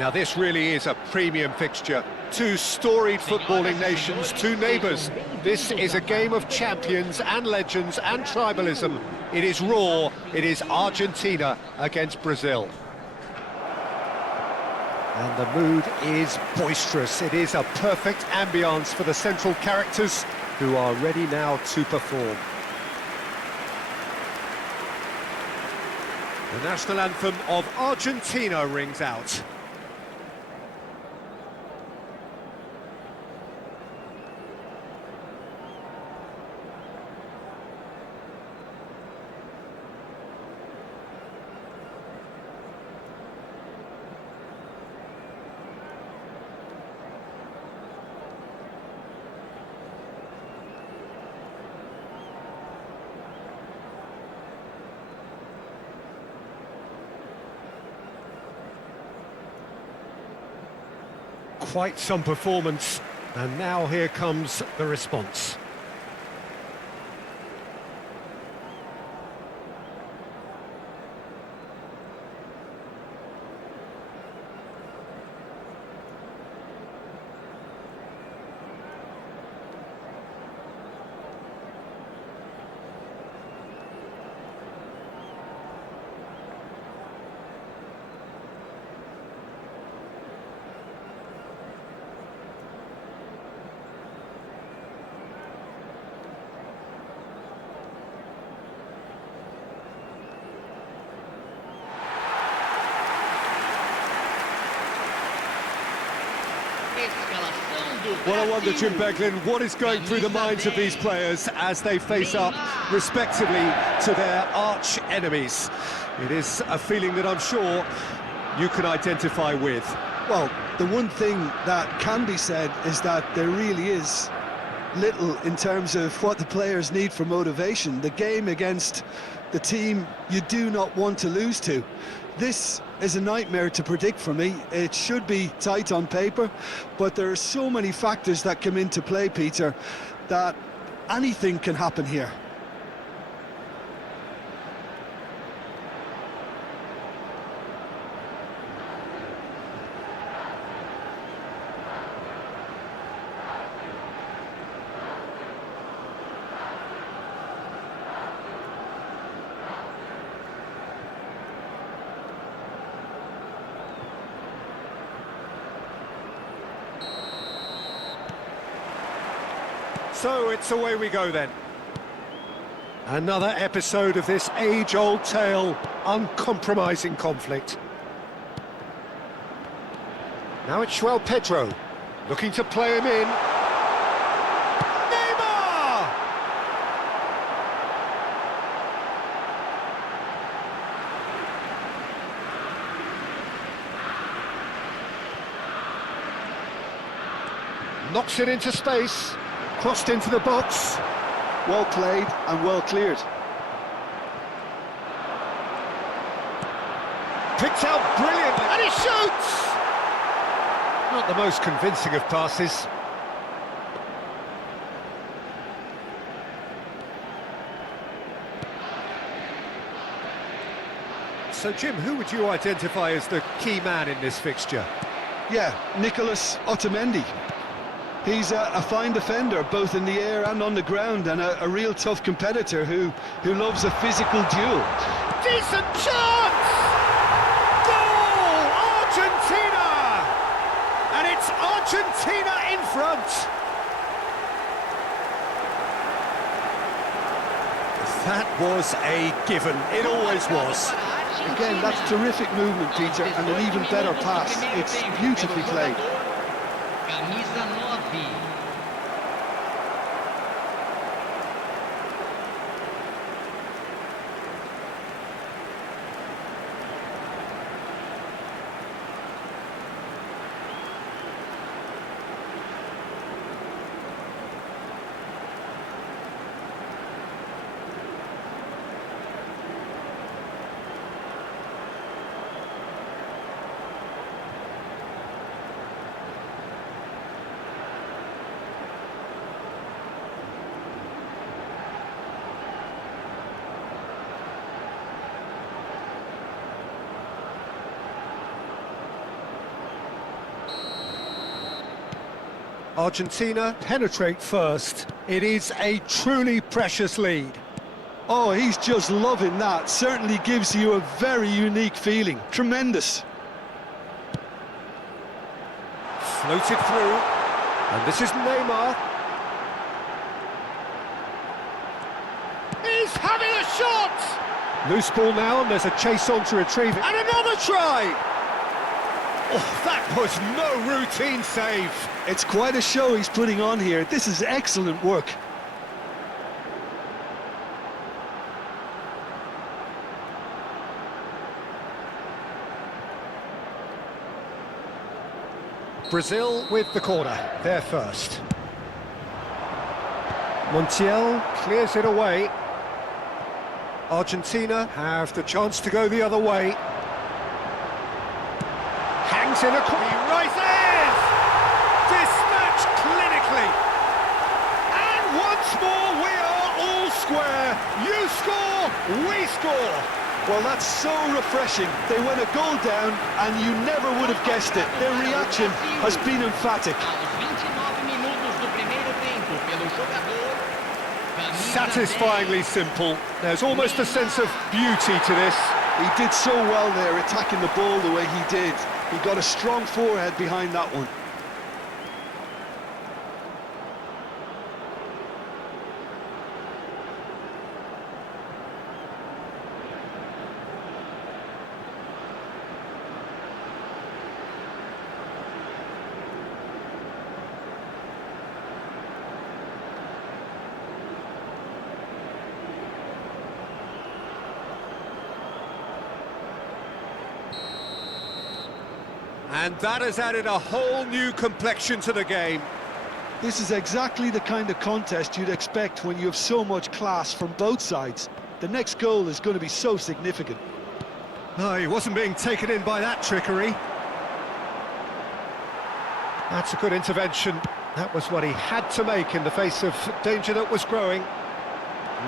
Now this really is a premium fixture. Two storied footballing nations, two neighbours. This is a game of champions and legends and tribalism. It is raw, it is Argentina against Brazil. And the mood is boisterous. It is a perfect ambience for the central characters who are ready now to perform. The national anthem of Argentina rings out. Quite some performance, and now here comes the response. Well, I wonder, Jim Beglin, what is going through the minds of these players as they face up, respectively, to their arch-enemies? It is a feeling that I'm sure you can identify with. Well, the one thing that can be said is that there really is little in terms of what the players need for motivation. The game against the team you do not want to lose to. This is a nightmare to predict for me. It should be tight on paper, but there are so many factors that come into play, Peter, that anything can happen here. So it's away we go then. Another episode of this age-old tale, uncompromising conflict. Now it's João Pedro, looking to play him in. Neymar! Knocks it into space. Crossed into the box. Well played and well cleared. Picked out brilliantly, and he shoots! Not the most convincing of passes. So, Jim, who would you identify as the key man in this fixture? Yeah, Nicolas Otamendi. He's a fine defender, both in the air and on the ground, and a real tough competitor who loves a physical duel. Decent chance! Goal! Argentina! And it's Argentina in front! That was a given. It always was. Again, that's terrific movement, Peter, and an even better pass. It's beautifully played. Camisa 9. Argentina penetrate first. It is a truly precious lead. Oh, he's just loving that. Certainly gives you a very unique feeling. Tremendous. Floated through, and this is Neymar. He's having a shot! Loose ball now, and there's a chase on to retrieve it. And another try! Oh, that was no routine save. It's quite a show he's putting on here. This is excellent work. Brazil with the corner, they're first. Montiel clears it away. Argentina have the chance to go the other way. Hangs in a corner, he rises! Dispatched clinically! And once more we are all square. You score, we score! Well, that's so refreshing. They went a goal down, and you never would have guessed it. Their reaction has been emphatic. Satisfyingly simple. There's almost a sense of beauty to this. He did so well there, attacking the ball the way he did. He got a strong forehead behind that one. And that has added a whole new complexion to the game. This is exactly the kind of contest you'd expect when you have so much class from both sides. The next goal is going to be so significant. No, he wasn't being taken in by that trickery. That's a good intervention. That was what he had to make in the face of danger that was growing.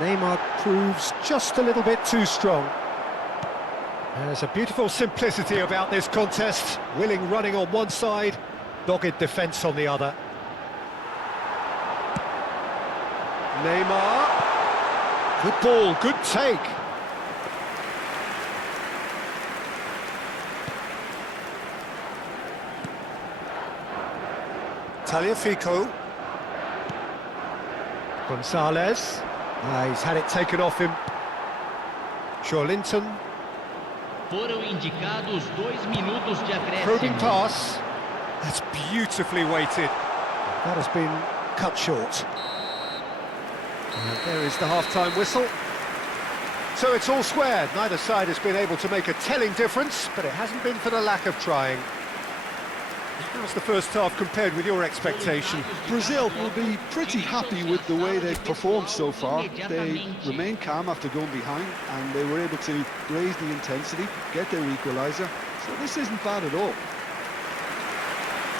Neymar proves just a little bit too strong. There's a beautiful simplicity about this contest. Willing running on one side, dogged defence on the other. Neymar. Good ball, good take. Tagliafico. Gonzalez. He's had it taken off him. Linton. Foram indicados 2 minutos de Probing acréscimo. pass. That's beautifully weighted. That has been cut short. And there is the half-time whistle. So it's all square. Neither side has been able to make a telling difference, but it hasn't been for the lack of trying. How's the first half compared with your expectation? Brazil will be pretty happy with the way they've performed so far. They remained calm after going behind, and they were able to raise the intensity, get their equaliser. So this isn't bad at all.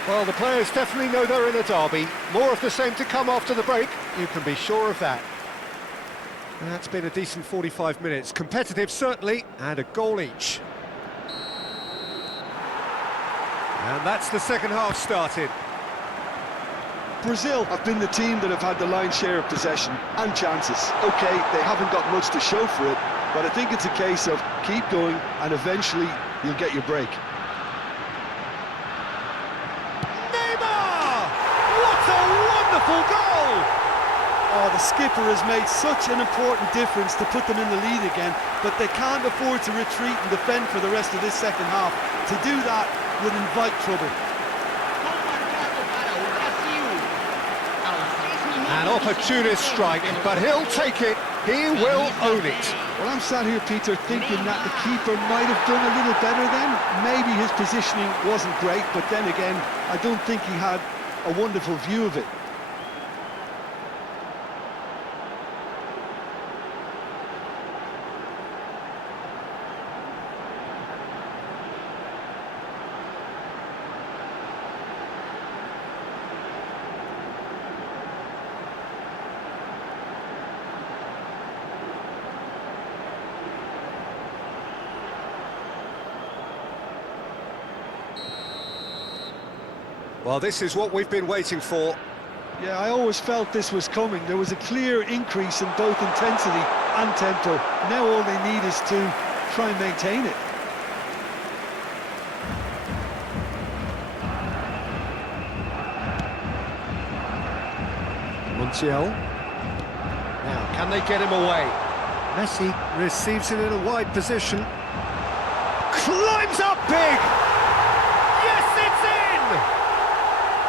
Well, the players definitely know they're in a derby. More of the same to come after the break, you can be sure of that. That's been a decent 45 minutes. Competitive, certainly, and a goal each. And that's the second half started. Brazil have been the team that have had the lion's share of possession and chances. OK, they haven't got much to show for it, but I think it's a case of keep going and eventually you'll get your break. Neymar! What a wonderful goal! Oh, the skipper has made such an important difference to put them in the lead again, but they can't afford to retreat and defend for the rest of this second half. To do that would invite trouble. An opportunist strike, but he'll take it. He will own it. Well, I'm sat here, Peter, thinking that the keeper might have done a little better then. Maybe his positioning wasn't great, but then again, I don't think he had a wonderful view of it. Well, this is what we've been waiting for. Yeah, I always felt this was coming. There was a clear increase in both intensity and tempo. Now all they need is to try and maintain it. Montiel. Now, can they get him away? Messi receives it in a wide position. Climbs up big! Yes, it's in!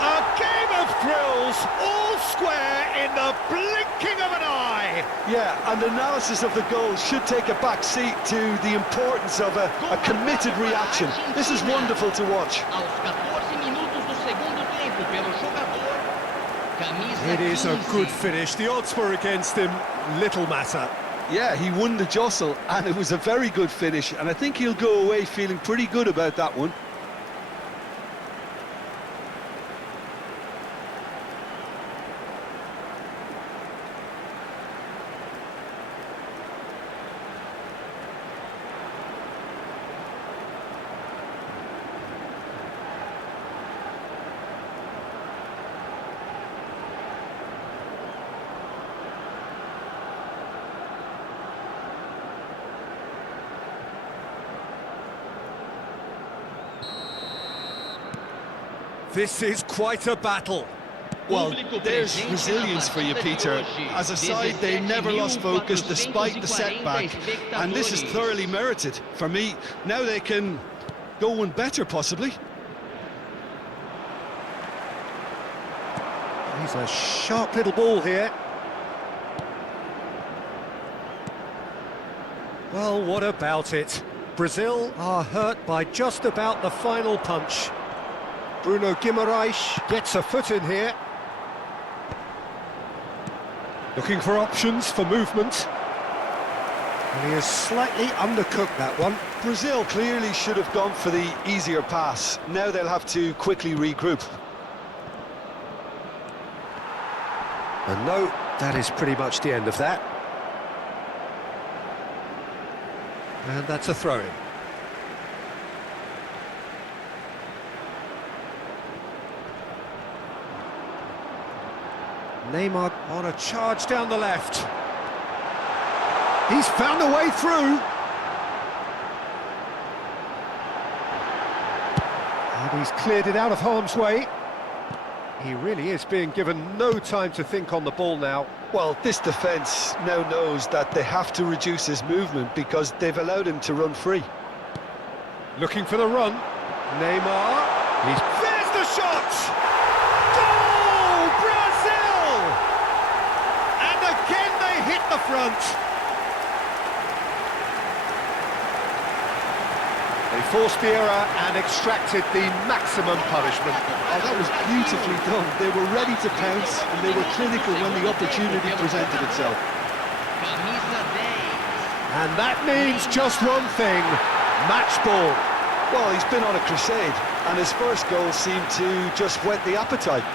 A game of thrills, all square in the blinking of an eye! Yeah, and analysis of the goal should take a back seat to the importance of a committed reaction. This is wonderful to watch. Aos 14 minutos do segundo tempo pelo jogador. Camisa It is a 15. good finish. The odds were against him. Little matter. Yeah, he won the jostle, and it was a very good finish, and I think he'll go away feeling pretty good about that one. This is quite a battle. Well, there's resilience for you, Peter. As a side, they never lost focus despite the setback, and this is thoroughly merited. For me, now they can go one better, possibly. He's a sharp little ball here. Well, what about it? Brazil are hurt by just about the final punch. Bruno Guimaraes gets a foot in here. Looking for options for movement. And he has slightly undercooked that one. Brazil clearly should have gone for the easier pass. Now they'll have to quickly regroup. And no, that is pretty much the end of that. And that's a throw-in. Neymar on a charge down the left. He's found a way through. And he's cleared it out of harm's way. He really is being given no time to think on the ball now. Well, this defence now knows that they have to reduce his movement because they've allowed him to run free. Looking for the run. Neymar. There's the shot! Goal! Brazil! And again they hit the front. They forced the error and extracted the maximum punishment. Oh, that was beautifully done. They were ready to pounce, and they were clinical when the opportunity presented itself. Camisa 10. And that means just one thing, match ball. Well, he's been on a crusade, and his first goal seemed to just whet the appetite.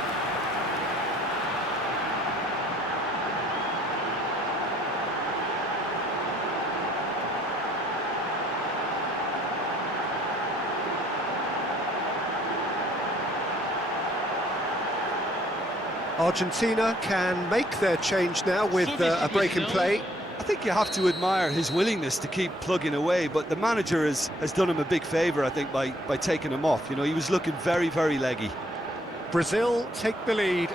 Argentina can make their change now with a break in play. I think you have to admire his willingness to keep plugging away, but the manager has done him a big favour, I think, by taking him off. You know, he was looking very, very leggy. Brazil take the lead.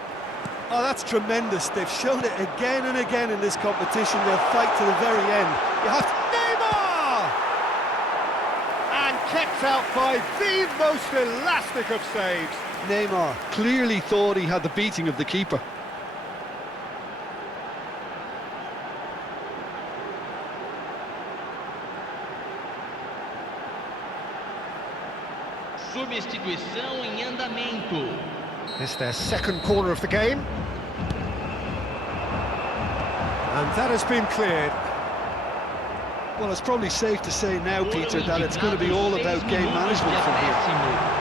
Oh, that's tremendous. They've shown it again and again in this competition. They'll fight to the very end. You have to... Neymar! And kept out by the most elastic of saves. Neymar clearly thought he had the beating of the keeper. Substituição em andamento. It's their second corner of the game. And that has been cleared. Well, it's probably safe to say now, Peter, that it's going to be all about game management from here.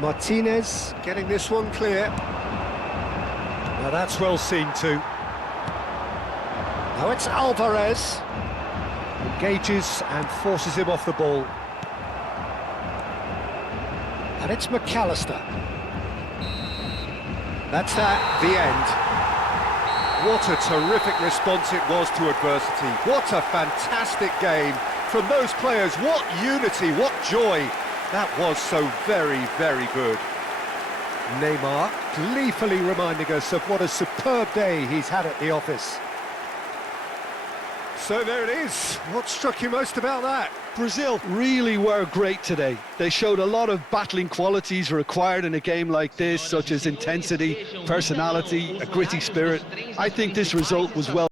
Martinez getting this one clear. Now that's well seen too. Now it's Alvarez. Engages and forces him off the ball. And it's McAllister. That's the end. What a terrific response it was to adversity. What a fantastic game from those players. What unity, what joy. That was so very, very good. Neymar gleefully reminding us of what a superb day he's had at the office. So there it is. What struck you most about that? Brazil really were great today. They showed a lot of battling qualities required in a game like this, such as intensity, personality, a gritty spirit. I think this result was well